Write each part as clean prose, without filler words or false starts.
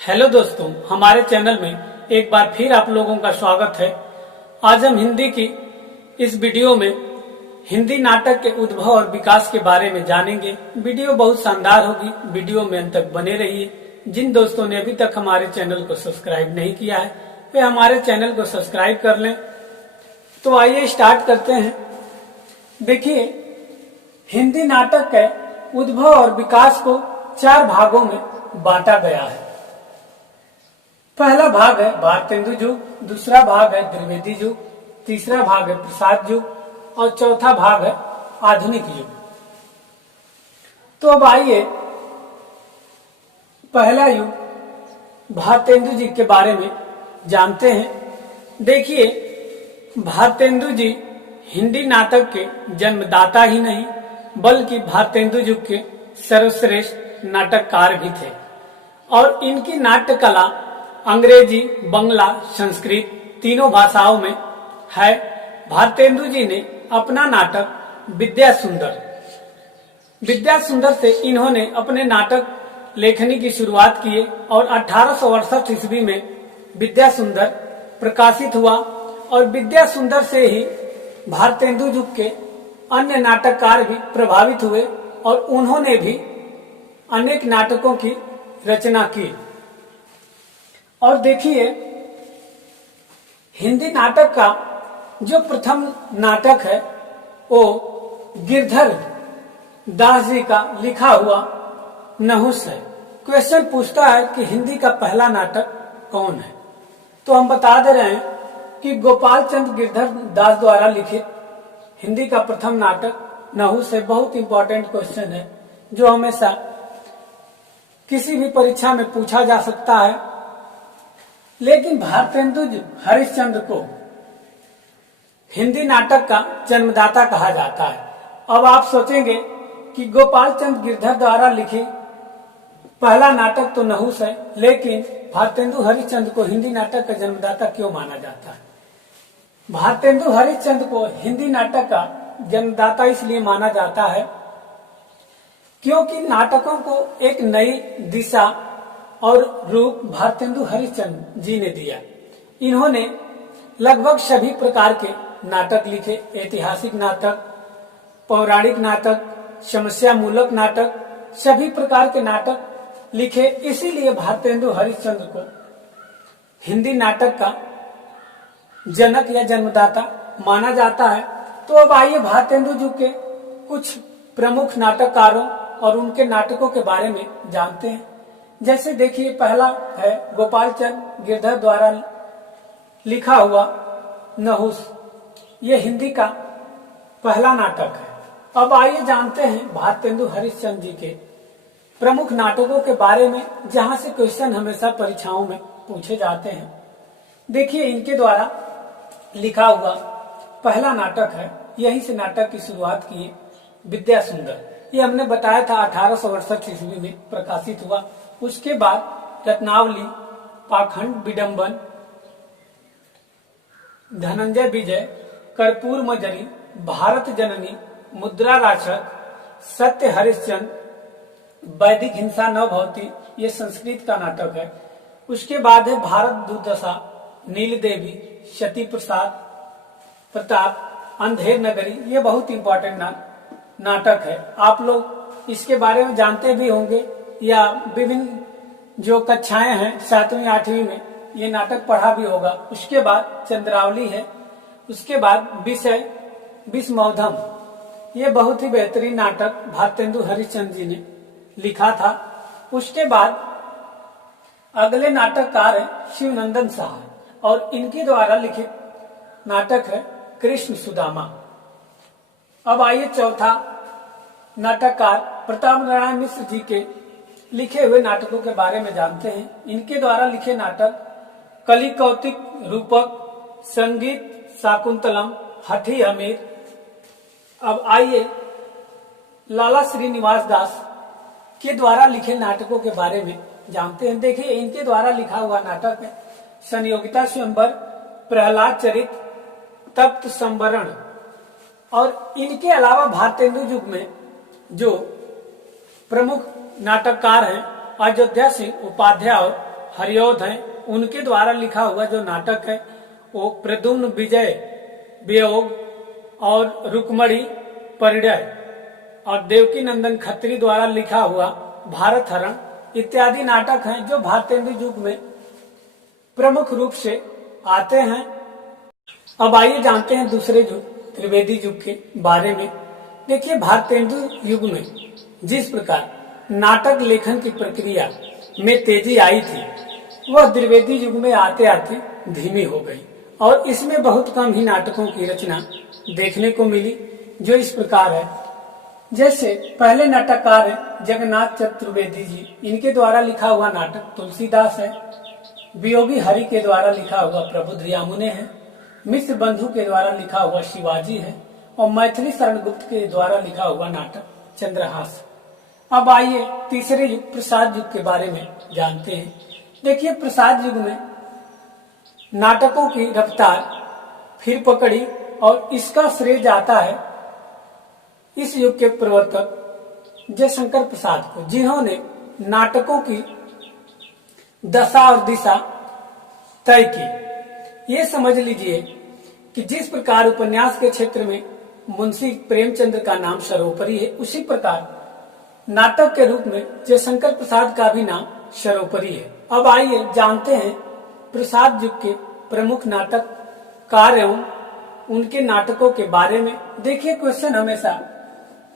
Hello दोस्तों, हमारे channel में एक बार फिर आप लोगों का स्वागत है। आज हम हिंदी की इस वीडियो में हिंदी नाटक के उद्भव और विकास के बारे में जानेंगे। वीडियो बहुत शानदार होगी, वीडियो में अंत तक बने रहिए। जिन दोस्तों ने अभी तक हमारे चैनल को सब्सक्राइब नहीं किया है वे हमारे चैनल को सब्सक्राइब कर लें। तो आइए स्टार्ट करते हैं। देखिए, हिंदी नाटक के उद्भव और विकास को 4 भागों में बांटा गया है। पहला भाग है भारतेंदु युग, दूसरा भाग है द्विवेदी युग, तीसरा भाग है प्रसाद युग और चौथा भाग है आधुनिक युग। तो अब आइए पहला युग भारतेंदु जी के बारे में जानते हैं। देखिए, भारतेंदु जी हिंदी नाटक के जन्मदाता ही नहीं बल्कि भारतेंदु युग के सर्वश्रेष्ठ नाटककार भी थे और इनकी नाट्य कला अंग्रेजी, बंगला, संस्कृत तीनों भाषाओं में है। भारतेंदु जी ने अपना नाटक विद्या सुंदर से इन्होंने अपने नाटक लेखनी की शुरुआत किए और 1868 ईस्वी में विद्या सुंदर प्रकाशित हुआ और विद्या सुंदर से ही भारतेंदु युग के अन्य नाटककार भी प्रभावित हुए और उन्होंने भी अनेक नाटकों की रचना की। और देखिए, हिंदी नाटक का जो प्रथम नाटक है वो गिरधर दास जी का लिखा हुआ नहुस है। क्वेश्चन पूछता है कि हिंदी का पहला नाटक कौन है, तो हम बता दे रहे हैं कि गोपाल चंद गिरधर दास द्वारा लिखित हिंदी का प्रथम नाटक नहुस है। बहुत इंपॉर्टेंट क्वेश्चन है जो हमेशा किसी भी परीक्षा में पूछा जा सकता है। लेकिन भारतेंदु हरिश्चंद्र को हिंदी नाटक का जन्मदाता कहा जाता है। अब आप सोचेंगे कि गोपाल चंद गिरधर द्वारा लिखी पहला नाटक तो नहुस है, लेकिन भारतेंदु हरिश्चंद्र को हिंदी नाटक का जन्मदाता क्यों माना जाता है? भारतेंदु हरिश्चंद्र को हिंदी नाटक का जन्मदाता इसलिए माना जाता है क्योंकि नाटकों को एक नई दिशा और रूप भारतेंदु हरिश्चंद्र जी ने दिया। इन्होंने लगभग सभी प्रकार के नाटक लिखे, ऐतिहासिक नाटक, पौराणिक नाटक, समस्या मूलक नाटक, सभी प्रकार के नाटक लिखे। इसीलिए भारतेंदु हरिश्चंद्र को हिंदी नाटक का जनक या जन्मदाता माना जाता है। तो अब आइए भारतेंदु जी के कुछ प्रमुख नाटककारों और उनके नाटकों के बारे में जानते हैं। जैसे देखिए, पहला है गोपाल चंद गिरधर द्वारा लिखा हुआ नहुस। ये हिंदी का पहला नाटक है। अब आइए जानते हैं भारतेंदु हरिश्चंद्र जी के प्रमुख नाटकों के बारे में, जहां से क्वेश्चन हमेशा परीक्षाओं में पूछे जाते हैं। देखिए, इनके द्वारा लिखा हुआ पहला नाटक है, यहीं से नाटक की शुरुआत की विद्या सुंदर। ये हमने बताया था 1868 ईस्वी में प्रकाशित हुआ। उसके बाद रत्नावली, पाखंड, विडंबन, धनंजय विजय, कर्पूर मजरी, भारत जननी, मुद्रा राक्षस, सत्य हरिश्चंद्र, वैदिक हिंसा नवभवती, ये संस्कृत का नाटक है। उसके बाद है भारत दुर्दशा, नील देवी, सती प्रताप, अंधेर नगरी। ये बहुत इंपॉर्टेंट नाटक है। आप लोग इसके बारे में जानते भी होंगे या विभिन्न जो कक्षाएं हैं 7वीं 8वीं में ये नाटक पढ़ा भी होगा। उसके बाद चंद्रावली है। उसके बाद विषमौधम, ये बहुत ही बेहतरीन नाटक भारतेंदु हरिश्चंद्र जी ने लिखा था। उसके बाद अगले नाटककार है शिवनंदन शाह और इनके द्वारा लिखित नाटक है कृष्ण सुदामा। अब आइए चौथा नाटककार प्रताप नारायण मिश्र जी के लिखे हुए नाटकों के बारे में जानते हैं। इनके द्वारा लिखे नाटक कली कौतिक, रूपक, संगीत शाकुंतलम, हठी हमीर। अब आइए लाला श्रीनिवास दास के द्वारा लिखे नाटकों के बारे में जानते हैं। देखिए, इनके द्वारा लिखा हुआ नाटक है संयोगिता स्वयंवर, प्रहलाद चरित, तप्त संवरण। और इनके अलावा भारतेंदु युग में जो प्रमुख नाटककार हैं अयोध्या सिंह उपाध्याय और हरिऔध हैं, उनके द्वारा लिखा हुआ जो नाटक है वो प्रद्युम्न विजय वियोग और रुक्मणी परिणय और देवकी नंदन खत्री द्वारा लिखा हुआ भारत हरण इत्यादि नाटक हैं जो भारतेंदु युग में प्रमुख रूप से आते हैं। अब आइए जानते हैं दूसरे युग त्रिवेदी युग के बारे में। देखिए, भारतेंदु युग में जिस प्रकार नाटक लेखन की प्रक्रिया में तेजी आई थी, वह त्रिवेदी युग में आते आते धीमी हो गई और इसमें बहुत कम ही नाटकों की रचना देखने को मिली, जो इस प्रकार है। जैसे पहले नाटककार है जगन्नाथ चतुर्वेदी जी, इनके द्वारा लिखा हुआ नाटक तुलसीदास है। वियोगी हरि के द्वारा लिखा हुआ प्रबुद्ध यामुने है। मिश्र बंधु के द्वारा लिखा हुआ शिवाजी है और मैथिली शरण गुप्त के द्वारा लिखा हुआ नाटक चंद्रहास। अब आइए तीसरे युग प्रसाद युग के बारे में जानते हैं। देखिए, प्रसाद युग में नाटकों की रफ्तार फिर पकड़ी और इसका श्रेय जाता है इस युग के प्रवर्तक जयशंकर प्रसाद को, जिन्होंने नाटकों की दशा और दिशा तय की। ये समझ लीजिए कि जिस प्रकार उपन्यास के क्षेत्र में मुंशी प्रेमचंद्र का नाम सर्वोपरि है, उसी प्रकार नाटक के रूप में जयशंकर प्रसाद का भी नाम सर्वोपरि है। अब आइए जानते हैं प्रसाद युग के प्रमुख नाटककार एवं उनके नाटकों के बारे में। देखिए, क्वेश्चन हमेशा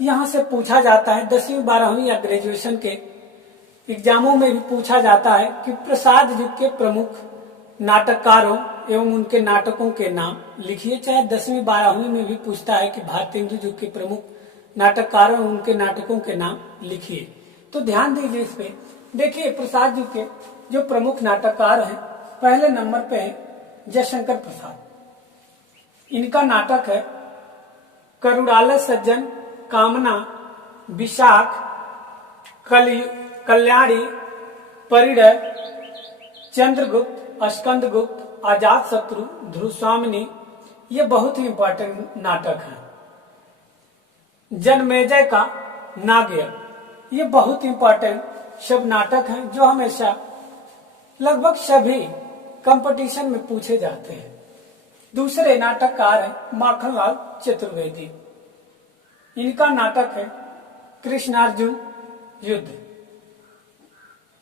यहाँ से पूछा जाता है, 10वीं 12वीं या ग्रेजुएशन के एग्जामों में भी पूछा जाता है कि प्रसाद युग के प्रमुख नाटककारों एवं उनके नाटकों के नाम लिखिए। चाहे 10वीं 12वीं में भी पूछता है कि भारतेंदु युग के प्रमुख नाटककारों उनके नाटकों के नाम लिखिए, तो ध्यान दीजिए इस पे। देखिए, प्रसाद युग के जो प्रमुख नाटककार हैं, पहले नंबर पे है जयशंकर प्रसाद। इनका नाटक है करुणालय सज्जन, कामना, विशाख, कल्याणी, परिणय, चंद्रगुप्त, स्कंदगुप्त, अजात शत्रु, ध्रुवस्वामिनी, ये बहुत ही इंपॉर्टेंट नाटक हैं। जनमेजय का नागयज्ञ, ये बहुत इंपॉर्टेंट सब नाटक हैं जो हमेशा लगभग सभी कंपटीशन में पूछे जाते हैं। दूसरे नाटककार हैं माखनलाल चतुर्वेदी। इनका नाटक है कृष्णार्जुन युद्ध।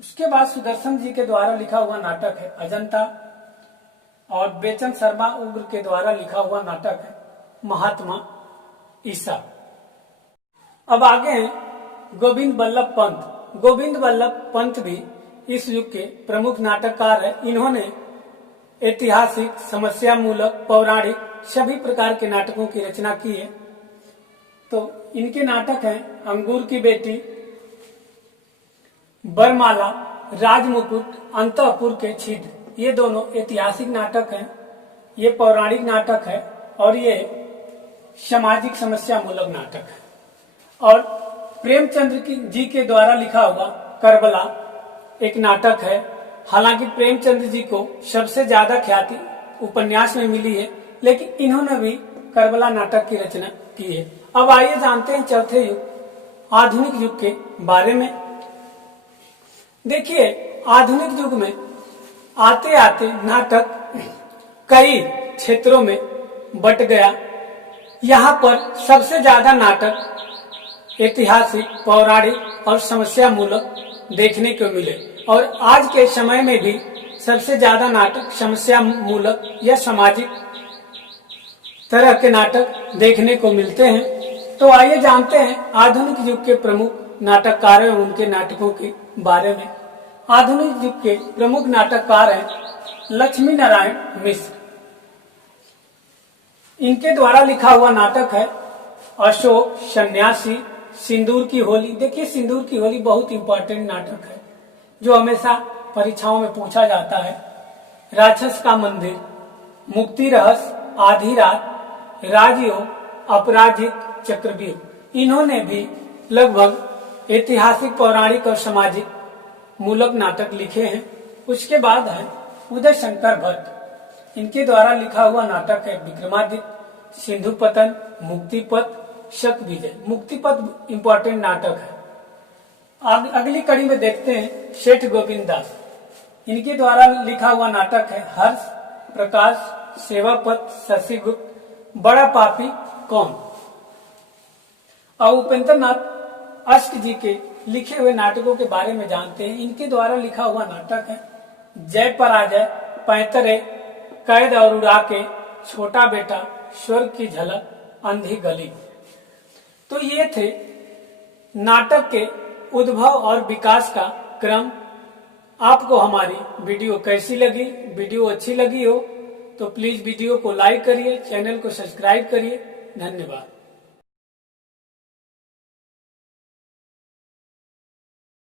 उसके बाद सुदर्शन जी के द्वारा लिखा हुआ नाटक है अजंता और बेचन शर्मा उग्र के द्वारा लिखा हुआ नाटक है महात्मा ईसा। अब आगे हैं गोविंद बल्लभ पंत। गोविंद बल्लभ पंत भी इस युग के प्रमुख नाटककार हैं। इन्होंने ऐतिहासिक, समस्या मूलक, पौराणिक सभी प्रकार के नाटकों की रचना की है। तो इनके नाटक हैं अंगूर की बेटी, बरमाला, राजमुकुट, अंतःपुर के छिद्र। ये दोनों ऐतिहासिक नाटक हैं, ये पौराणिक नाटक है और ये सामाजिक समस्या मूलक नाटक है। और प्रेमचंद्र जी के द्वारा लिखा हुआ करबला एक नाटक है। हालांकि प्रेमचंद्र जी को सबसे ज्यादा ख्याति उपन्यास में मिली है, लेकिन इन्होंने भी करबला नाटक की रचना की है। अब आइए जानते हैं चौथे युग आधुनिक युग के बारे में। देखिए, आधुनिक युग में आते आते नाटक कई क्षेत्रों में बट गया। यहाँ पर सबसे ज्यादा नाटक ऐतिहासिक, पौराणिक और समस्या मूलक देखने को मिले और आज के समय में भी सबसे ज्यादा नाटक समस्या मूलक या सामाजिक तरह के नाटक देखने को मिलते हैं। तो आइए जानते हैं आधुनिक युग के प्रमुख नाटककारों और उनके नाटकों के बारे में। आधुनिक युग के प्रमुख नाटककार हैं लक्ष्मी नारायण मिश्र। इनके द्वारा लिखा हुआ नाटक है अशोक, सन्यासी, सिंदूर की होली। देखिए, सिंदूर की होली बहुत इंपॉर्टेंट नाटक है जो हमेशा परीक्षाओं में पूछा जाता है। राक्षस का मंदिर, मुक्ति रहस्य, आधी रात, राजयोग, अपराजित, चक्रव्यूह। इन्होंने भी लगभग ऐतिहासिक, पौराणिक और सामाजिक मूलक नाटक लिखे हैं। उसके बाद है उदय शंकर भट्ट। इनके द्वारा लिखा हुआ नाटक है विक्रमादित्य, सिंधु पतन, मुक्तिपथ, शक विजय। मुक्तिपथ इंपॉर्टेंट नाटक है। अगली कड़ी में देखते हैं सेठ गोविंद दास। इनके द्वारा लिखा हुआ नाटक है हर्ष प्रकाश सेवापत शशिगुप्त बड़ा पापी कौन। और उपेंद्र नाथ अष्ट जी के लिखे हुए नाटकों के बारे में जानते हैं। इनके द्वारा लिखा हुआ नाटक है जय पराजय, पैंतरे, कैद और उड़ा के, छोटा बेटा, स्वर्ग की झलक, अंधी गली। तो ये थे नाटक के उद्भव और विकास का क्रम। आपको हमारी वीडियो कैसी लगी? वीडियो अच्छी लगी हो तो प्लीज वीडियो को लाइक करिए, चैनल को सब्सक्राइब करिए। धन्यवाद।